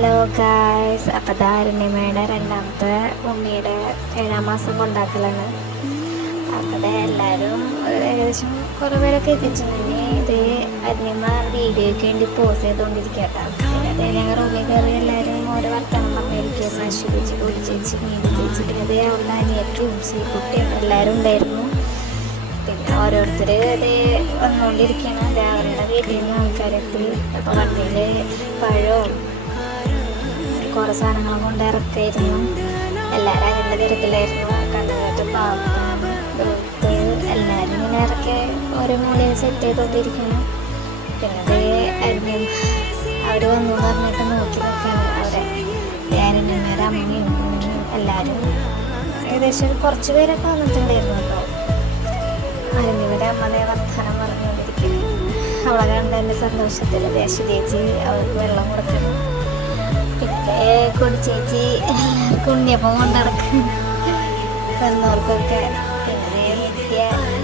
Hello guys, അപ്പോൾ ധാരണ്യമയുടെ രണ്ടാമത്തെ ഉണ്ണിയുടെ 7-ാം മാസം കൊണ്ടാക്കലാണ്. അപ്പോൾ എല്ലാവരും ഏകദേശം കുറേ പേരൊക്കെ എത്തിച്ചിട്ടുണ്ടെങ്കിൽ ഇത് അരുണിമ വീഡിയോയ്ക്ക് വേണ്ടി പോസ് ചെയ്തുകൊണ്ടിരിക്കട്ടോ. പിന്നെ ഞങ്ങൾ റൂമിൽ കയറി എല്ലാവരും ഓരോ വർത്തമാനം പറഞ്ഞിരിക്കും. അശ്വതി ചേച്ചി, ചേച്ചി, നീതി ചേച്ചി, പിന്നെ അതേ അവളുടെ അനിയത്തിയും ശ്രീകുട്ടിയും എല്ലാവരും ഉണ്ടായിരുന്നു. പിന്നെ ഓരോരുത്തർ ഇത് വന്നുകൊണ്ടിരിക്കുകയാണ്. അത് അവരുടെ വീട്ടിൽ നിന്ന് ആൾക്കാരെത്തി. അപ്പോൾ വണ്ടിയിൽ പഴവും കുറേ സാധനങ്ങളും കൊണ്ട് ഇറക്കായിരുന്നു. എല്ലാവരും അതിൻ്റെ തിരക്കിലായിരുന്നു. കണ്ണുകെട്ട് പാത്രം ബ്രൂത്ത് എല്ലാവരും ഇങ്ങനെ ഇറക്കി ഓരോ മൂലയിൽ സെറ്റ് ചെയ്തുകൊണ്ടിരിക്കുന്നു. പിന്നെ അത് അരുണിയും അവർ വന്നു പറഞ്ഞിട്ട് നോക്കി നോക്കുകയാണ്. അവിടെ അരുണിയമ്മയുടെ അമ്മയും എല്ലാവരും ഏകദേശം കുറച്ച് പേരൊക്കെ വന്നിട്ടുണ്ടായിരുന്നു കേട്ടോ. അരുണിയുടെ അമ്മയുടെ വർത്തമാനം പറഞ്ഞുകൊണ്ടിരിക്കുന്നു. അവളെ കണ്ടതിൻ്റെ സന്തോഷത്തിൽ ദേശീയേച്ചി അവൾക്ക് വെള്ളം കൊടുക്കണം. പിന്നെ കൊടിച്ചേച്ചി എല്ലാവർക്കും ഉണ്ണിയപ്പം കൊണ്ടിറക്കും വന്നവർക്കൊക്കെ. പിന്നെ നിത്യ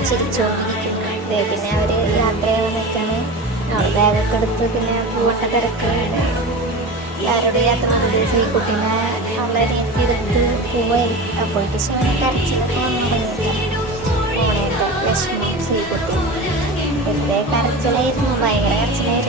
ചിരിച്ചുകൊണ്ടിരിക്കുന്നു. പിന്നെ അവർ യാത്ര ചെയ്യാൻ നിൽക്കാണ്. അവൾ ബാഗൊക്കെ എടുത്ത് പിന്നെ പൂവട്ട തിരക്ക് ആരോട് യാത്ര ചെയ്ത് ശ്രീകുട്ടീനെ അവളെ രീതി എടുത്ത് പോവായി. അപ്പോഴേക്ക് ശോനെ കരച്ചിലൊക്കെ വന്നു തുടങ്ങിയിട്ടാണ്. ഓണേൻ്റെ വിഷമം ശ്രീകുട്ടി വെറുതെ കരച്ചിലായിരുന്നു, ഭയങ്കര കരച്ചിലായിരുന്നു.